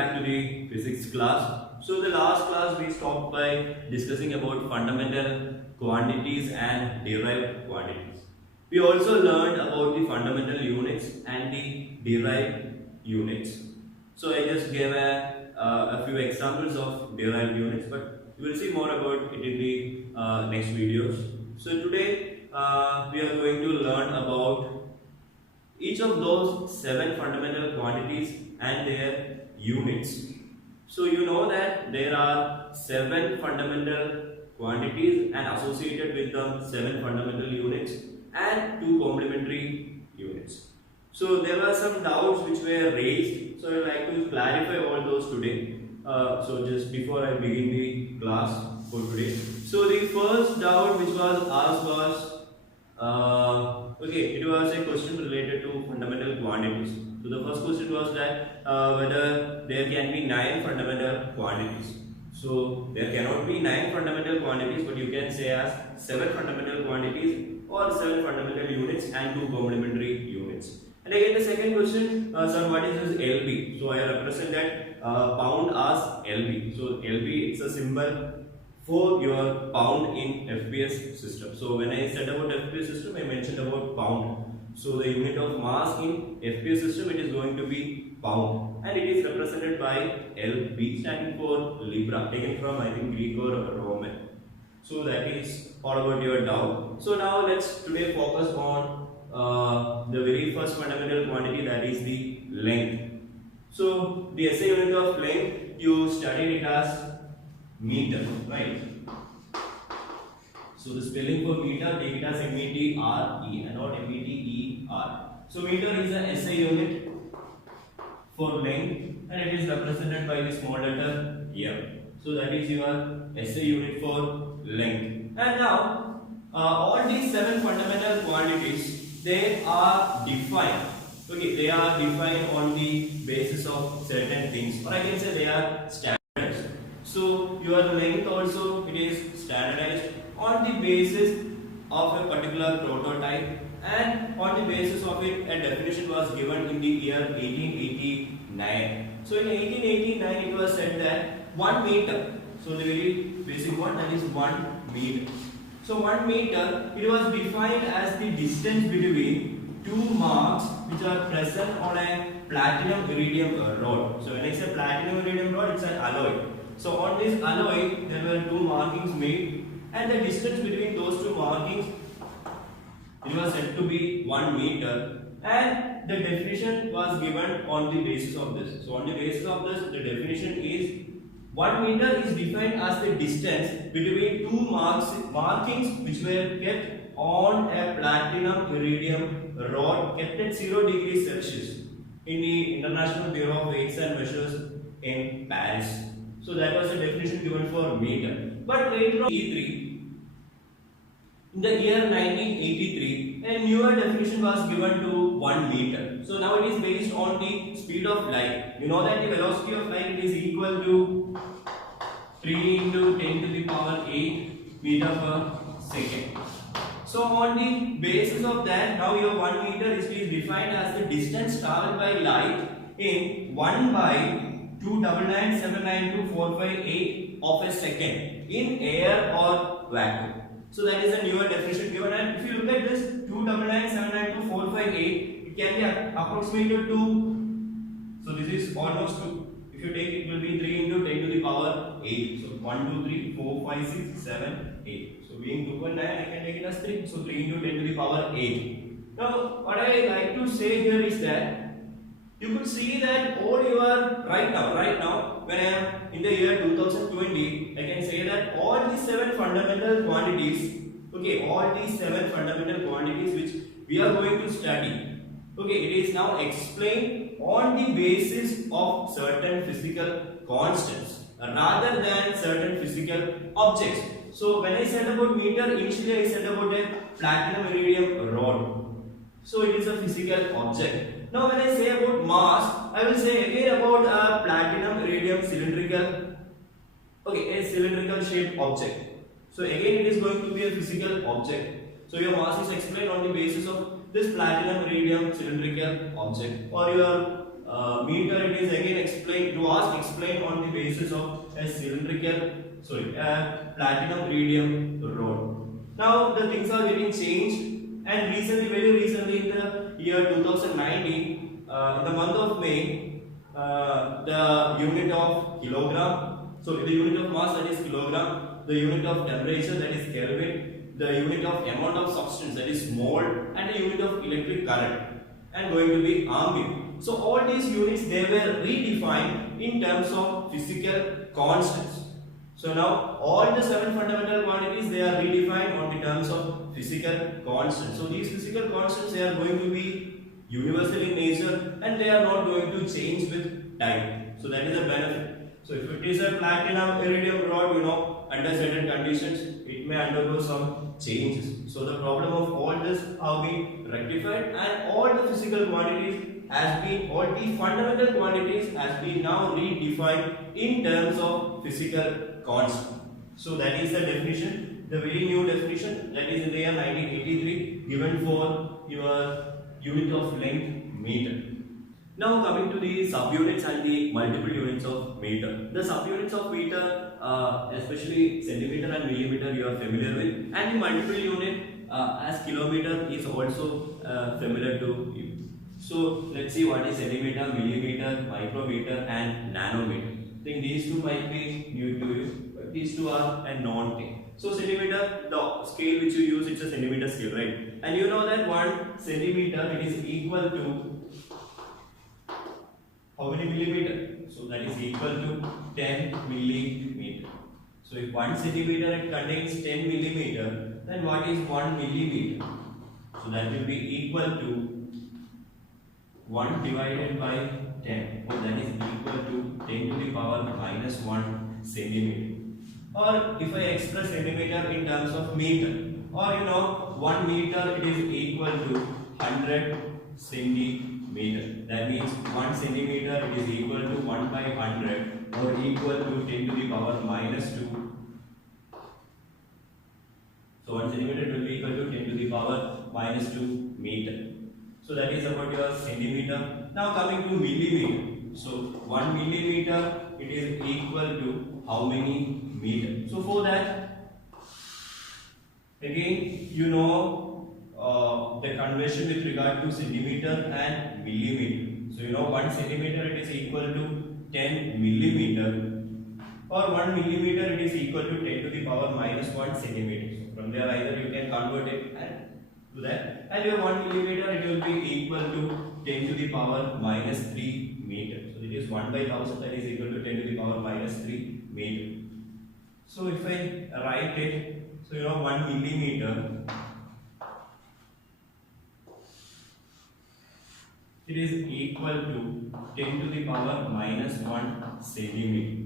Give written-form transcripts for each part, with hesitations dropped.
back to the physics class. So the last class we stopped by discussing about fundamental quantities and derived quantities. We also learned about the fundamental units and the derived units. So I just gave a few examples of derived units, but you will see more about it in the next videos. So today we are going to learn about each of those 7 fundamental quantities and their units. So you know that there are 7 fundamental quantities and associated with them 7 fundamental units and 2 complementary units. So there were some doubts which were raised, so I would like to clarify all those today. So just before I begin the class for today. So the first doubt which was asked was it was a question related to fundamental quantities. So the first question was that whether there can be 9 fundamental quantities. So there cannot be 9 fundamental quantities, but you can say as 7 fundamental quantities or 7 fundamental units and 2 complementary units. And again the second question, sir, what is this LB? So I represent that pound as LB. So LB is a symbol for your pound in FPS system. So when I said about FPS system, I mentioned about pound. So the unit of mass in FPS system, it is going to be pound, and it is represented by LB, standing for Libra, taken from I think Greek or Roman. So that is all about your doubt. So now let's today focus on the very first fundamental quantity, that is the length. So the SI unit of length, you studied it as meter, right? So the spelling for meter, take it as M-E-T-R-E and not M-E-T-E-R. So meter is a SI unit for length, and it is represented by the small letter M. So that is your SI unit for length. And now all these 7 fundamental quantities, they are defined. Okay, they are defined on the basis of certain things, or I can say they are standardized. So your length also, it is standardized on the basis of a particular prototype, and on the basis of it a definition was given in the year 1889. So in 1889 it was said that 1 meter, so the very basic one, that is 1 meter. So 1 meter, it was defined as the distance between 2 marks which are present on a platinum iridium rod. So when I say platinum iridium rod, it's an alloy. So on this alloy there were 2 markings made, and the distance between those 2 markings, it was said to be 1 meter, and the definition was given on the basis of this. So on the basis of this, the definition is 1 meter is defined as the distance between 2 markings which were kept on a platinum iridium rod kept at 0 degrees Celsius in the International Bureau of Weights and Measures in Paris. So that was the definition given for meter. But later on, in the year 1983, a newer definition was given to 1 meter. So now it is based on the speed of light. You know that the velocity of light is equal to 3 into 10 to the power 8 meter per second. So on the basis of that, now your 1 meter is defined as the distance traveled by light in 1 by 299,792,458 of a second in air or vacuum. So that is a newer definition given, and if you look at this 299,792,458, it can be approximated to, so this is almost 2. If you take it, will be 3 into 10 to the power 8. So 1, 2, 3, 4, 5, 6, 7, 8. So being 2.9, I can take it as 3. So 3 into 10 to the power 8. Now what I like to say here is that you could see that all your right now when I am in the year 2020, I can say that all these 7 fundamental quantities, okay, all these 7 fundamental quantities which we are going to study, okay, it is now explained on the basis of certain physical constants rather than certain physical objects. So when I said about meter, initially I said about a platinum iridium rod. So it is a physical object. Now when I say about mass, I will say again about a platinum iridium cylindrical, okay, a cylindrical shaped object. So again it is going to be a physical object. So your mass is explained on the basis of this platinum iridium cylindrical object, or your meter, it is again explained on the basis of a platinum iridium rod. Now the things are getting changed, and very recently in the year 2019, in the month of May, the unit of kilogram, so the unit of mass, that is kilogram, the unit of temperature, that is Kelvin, the unit of amount of substance, that is mole, and the unit of electric current, and going to be ampere. So all these units, they were redefined in terms of physical constants. So now all the 7 fundamental quantities, they are redefined on the terms of physical constants. So these physical constants, they are going to be universal in nature, and they are not going to change with time. So that is a benefit. So if it is a platinum iridium rod, under certain conditions, it may undergo some changes. So the problem of all this have been rectified, and all the physical quantities all the fundamental quantities has been now redefined in terms of physical constant. So that is the definition, the very new definition, that is in the year 1983, given for your unit of length meter. Now coming to the subunits and the multiple units of meter. The subunits of meter, especially centimeter and millimeter, you are familiar with, and the multiple unit as kilometer is also familiar to you. So let's see what is centimeter, millimeter, micrometer, and nanometer. I think these two might be new to you, but these two are a known thing. So centimeter, the scale which you use, it's a centimeter scale, right? And you know that 1 centimeter, it is equal to how many millimeter? So that is equal to 10 millimeter. So if 1 centimeter it contains 10 millimeter, then what is 1 millimeter? So that will be equal to 1 divided by 10. So that is equal to 10 to the power minus 1 centimeter. Or if I express centimeter in terms of meter, or 1 meter, it is equal to 100 centimeter. That means 1 centimeter, it is equal to 1 by 100, or equal to 10 to the power minus 2. So 1 centimeter will be equal to 10 to the power minus 2 meter. So that is about your centimeter. Now coming to millimeter. So 1 millimeter, it is equal to how many meter? So for that, again the conversion with regard to centimeter and millimeter. So 1 centimeter, it is equal to 10 millimeter, or 1 millimeter, it is equal to 10 to the power minus 1 centimeter. So from there either you can convert it and do that, and your 1 millimeter, it will be equal to 10 to the power minus 3 meter. So it is 1 by 1000, that is equal to 10 to the power minus 3 meter. So if I write it, so 1 millimeter, it is equal to 10 to the power minus 1 centimeter.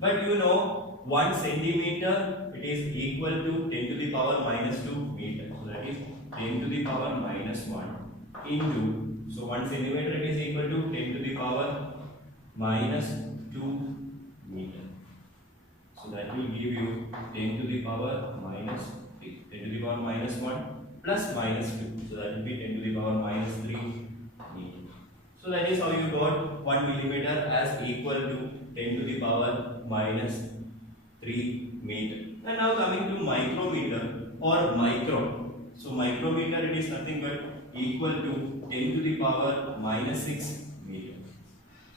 But 1 centimeter, it is equal to 10 to the power minus 2 meter. So that is 10 to the power minus 1 into, so 1 centimeter, it is equal to 10 to the power minus 2 meter. So that will give you 10 to the power minus 3. 10 to the power minus 1 plus minus 2. So that will be 10 to the power minus 3 meter. So that is how you got 1 millimeter as equal to 10 to the power minus 3 meter. And now coming to micrometer or micron. So micrometer, it is nothing but equal to 10 to the power minus 6 meter.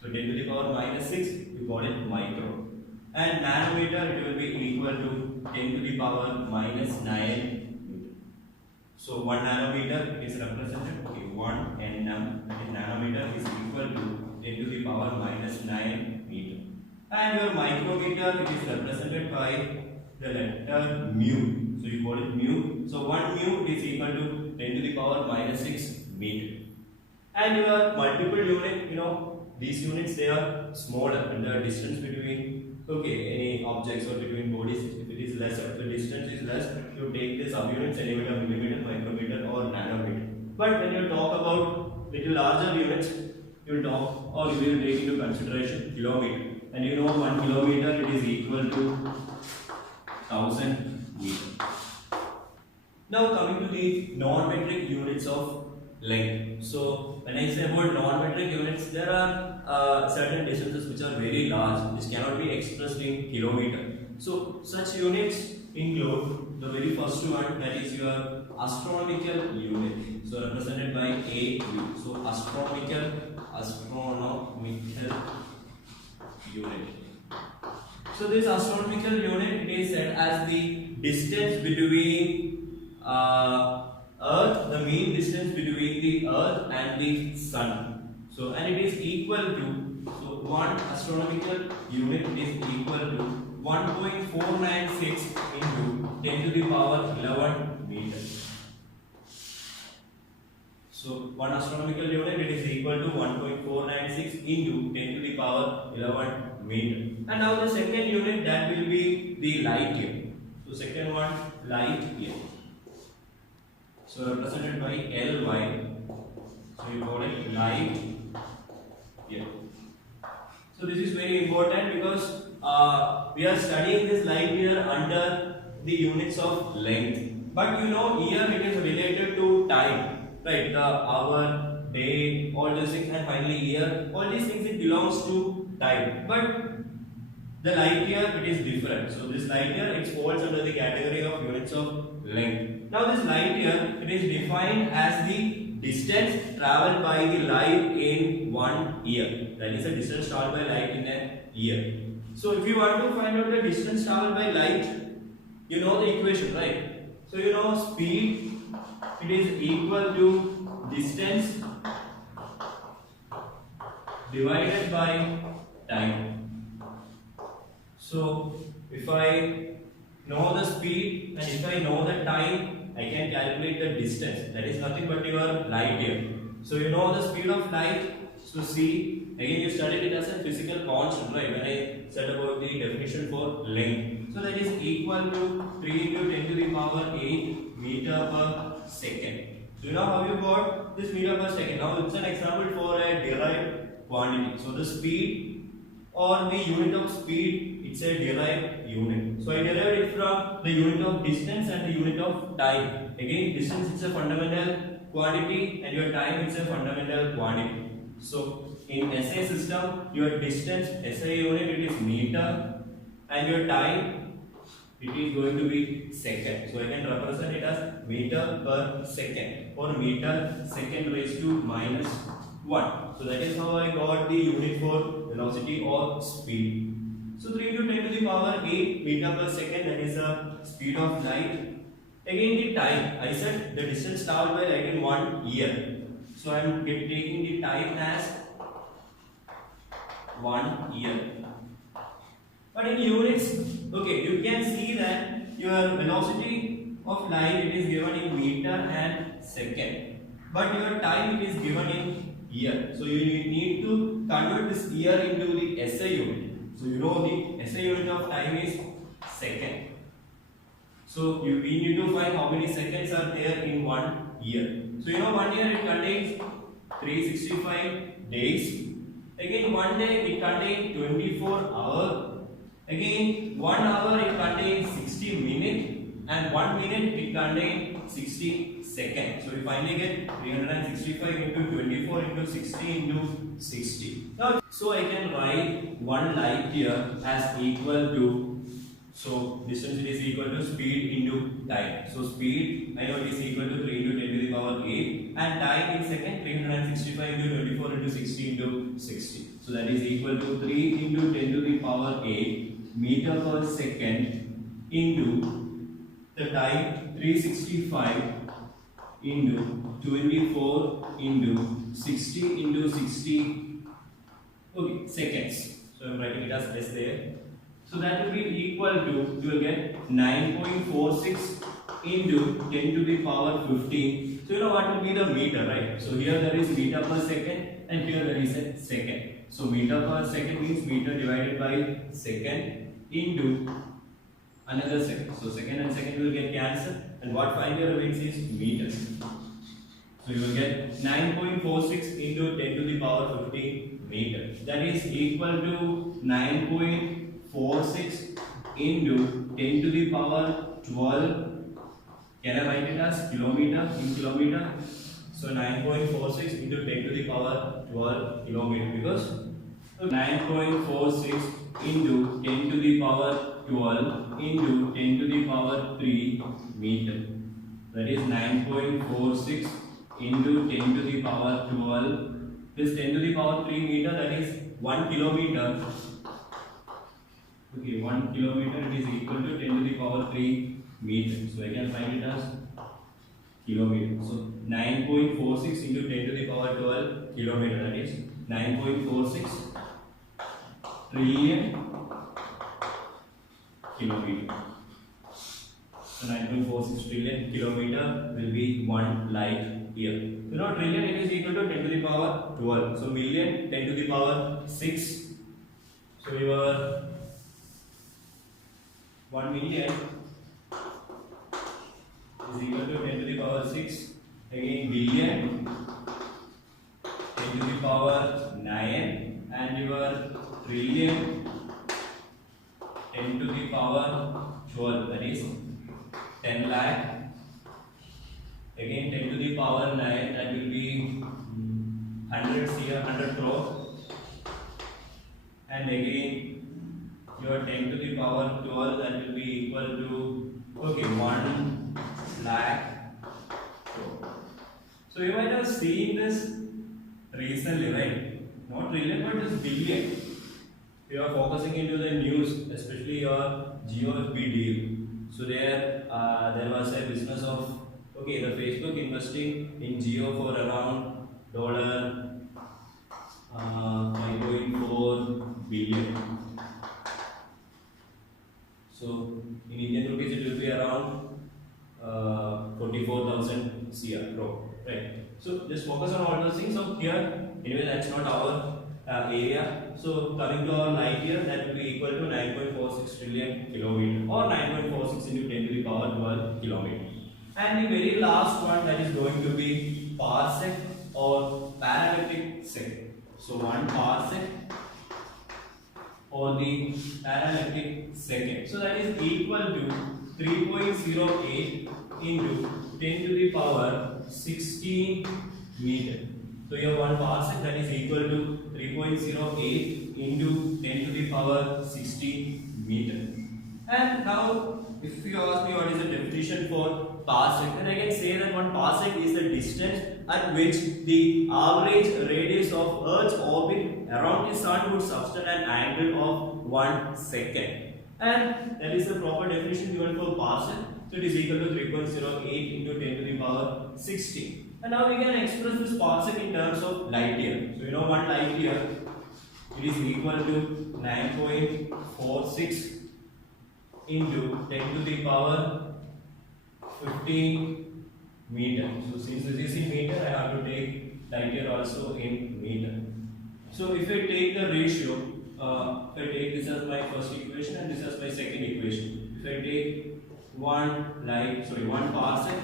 So 10 to the power minus 6, you got it micro. And nanometer, it will be equal to 10 to the power minus 9 meter. So 1 nanometer is represented, okay, 1 nm, that is nanometer, is equal to 10 to the power minus 9 meter. And your micrometer, it is represented by the letter mu. So you call it mu. So 1 mu is equal to 10 to the power minus 6 meter. And your multiple unit, these units, they are smaller, and the distance between any objects or between bodies, if it is less, if the distance is less, you take the subunit centimeter, millimeter, micrometer, or nanometer. But when you talk about little larger units, you will talk, or you will take into consideration kilometer. And 1 kilometer, it is equal to 1000 meter. Now coming to the non-metric units of length. So when I say about non-metric units, there are certain distances which are very large, which cannot be expressed in kilometer. So such units include the very first one, that is your astronomical unit. So represented by AU. So astronomical unit. So this astronomical unit, it is said as the distance between Earth, the mean distance between the Earth and the Sun. So and it is equal to, so one astronomical unit is equal to 1.496 into 10 to the power 11 meters. So one astronomical unit, it is equal to 1.496 into 10 to the power 11 meter. And now the second unit, that will be the light year. So second one, light year. So represented by LY. So you call it light year. So this is very important because we are studying this light year under the units of length. But you know, year it is related to time, right? The hour, day, all those things, and finally year. All these things, it belongs to time. But the light year, it is different. So this light year, it falls under the category of units of length. Now this light year, it is defined as the distance traveled by the light in 1 year. That is the distance traveled by light in a year. So if you want to find out the distance traveled by light, you know the equation, right? So you know speed, it is equal to distance divided by time. So if I know the speed and if I know the time, I can calculate the distance. That is nothing but your light year. So you know the speed of light. So see, again you studied it as a physical constant, right? When I said about the definition for length. So that is equal to 3 into 10 to the power 8 meter per second. So you know how you got this meter per second. Now it's an example for a derived quantity. So the speed or the unit of speed, it's a derived unit. So I derived it from the unit of distance and the unit of time. Again, distance is a fundamental quantity and your time is a fundamental quantity. So in SI system, your distance SI unit, it is meter, and your time, it is going to be second. So I can represent it as meter per second or meter second raised to minus 1. So that is how I got the unit for velocity or speed. So 3 into 10 to the power 8 meter per second, that is the speed of light. Again the time, I said the distance traveled by light in 1 year. So I am taking the time as 1 year. But in units, okay, you can see that your velocity of light, it is given in meter and second. But your time, it is given in year. So you need to convert this year into the SI unit. So you know the SI unit of time is second. So we need to find how many seconds are there in 1 year. So you know 1 year, it contains 365 days. Again 1 day, it contains 24 hours. Again 1 hour, it contains 60 minutes. And 1 minute, it contains 60 seconds. So we finally get 365 into 24 into 60 into 60. Now, so I can write 1 light year as equal to, so distance, it is equal to speed into time. So speed, I know it is equal to 3 into 10 to the power 8, and time in second, 365 into 24 into 60 into 60. So that is equal to 3 into 10 to the power 8 meter per second into the time 365 into 24 into 60 into 60, okay, seconds. So I am writing it as S there. So that will be equal to, you will get 9.46 into 10 to the power 15. So you know what will be the meter, right? So here there is meter per second and here there is a second. So meter per second means meter divided by second into another second. So second and second will get cancelled, and what finally remains is meters. So you will get 9.46 into 10 to the power 15 meter. That is equal to 9.46 into 10 to the power 12. Can I write it as kilometer in kilometer? So 9.46 into 10 to the power 12 kilometer, because So 9.46 into 10 to the power 12 into 10 to the power 3 meter. That is 9.46 into 10 to the power 12. This 10 to the power 3 meter, that is 1 kilometer. Okay, 1 kilometer, it is equal to 10 to the power 3 meter. So I can find it as kilometer. So 9.46 into 10 to the power 12 kilometer, that is 9.46 trillion kilometer. So 9.46 trillion kilometer will be 1 light year. You know, trillion, it is equal to 10 to the power 12. So million, 10 to the power 6. So your 1 million is equal to 10 to the power 6. Again billion, 10 to the power 9, and your trillion, 10 to the power 12, that is 10 lakh. Again 10 to the power 9, that will be 100 crore, 100 crore. And again your 10 to the power 12, that will be equal to, okay, 1 lakh crore. So you might have seen this recently, right? Not trillion, but this billion. You are focusing into the news, especially your GeoFB deal. So there was a business of, okay, the Facebook investing in Geo for around $5.4 billion. So in Indian rupees it will be around 44,000 crore, right? So just focus on all those things. So here, anyway, that's not our area. So coming to our light year, that will be equal to 9.46 trillion kilometer, or 9.46 into 10 to the power 12 kilometer. And the very last one, that is going to be parsec or parametric second. So 1 parsec or the parametric second. So that is equal to 3.08 into 10 to the power 16 meter. So your 1 parsec, that is equal to 3.08 into 10 to the power 16 meter. And now, if you ask me what is the definition for parsec, then I can say that 1 parsec is the distance at which the average radius of Earth's orbit around the Sun would subtend an angle of 1 second. And that is the proper definition given for parsec. So it is equal to 3.08 into 10 to the power 16. And now we can express this parsec in terms of light year. So you know 1 light year, it is equal to 9.46 into 10 to the power 15 meter. So since this is in meter, I have to take light year also in meter. So if I take the ratio, if I take this as my first equation and this as my second equation, if I take 1 parsec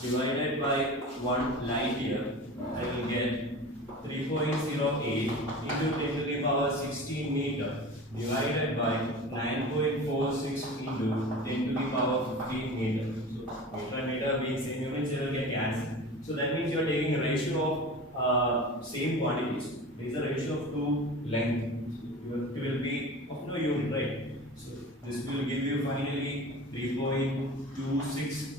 divided by 1 light year, I will get 3.08 into 10 to the power 16 meter divided by 9.46 into 10 to the power 15 meter. So meter and meter being same units, they will get cancelled. So that means you are taking a ratio of same quantities. There is a ratio of 2 length. So it will be of no unit, right? So this will give you finally 3.26.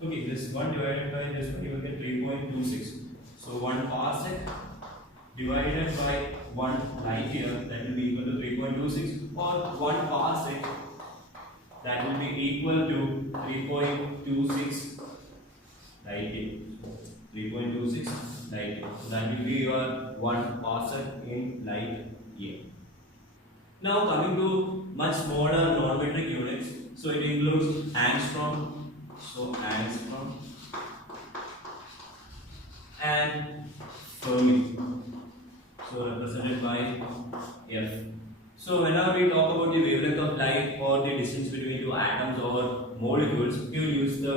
Okay, this 1 divided by this one, you will get 3.26. So 1 parsec divided by 1 light year, that will be equal to 3.26, or 1 parsec, that will be equal to 3.26 light year. 3.26 light year. So that will be your 1 parsec in light year. Now coming to much smaller non-metric units, so it includes angstrom. So angstrom and Fermi, so represented by F. So whenever we talk about the wavelength of light or the distance between two atoms or molecules, we will use the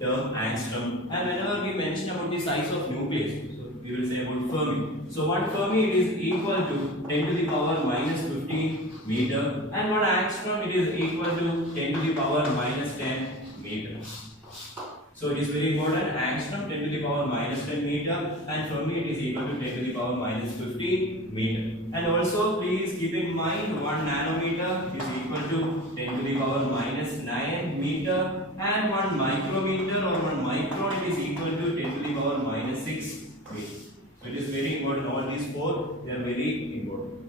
term angstrom. And whenever we mention about the size of nucleus, so we will say about Fermi. So 1 Fermi, it is equal to 10 to the power minus 15 meter, and 1 angstrom, it is equal to 10 to the power minus 10 meter. So it is very important. Angstrom 10 to the power minus 10 meter, and Fermi it is equal to 10 to the power minus 50 meter. And also please keep in mind 1 nanometer is equal to 10 to the power minus 9 meter, and 1 micrometer or 1 micron it is equal to 10 to the power minus 6 meter. So it is very important. All these four, they are very important.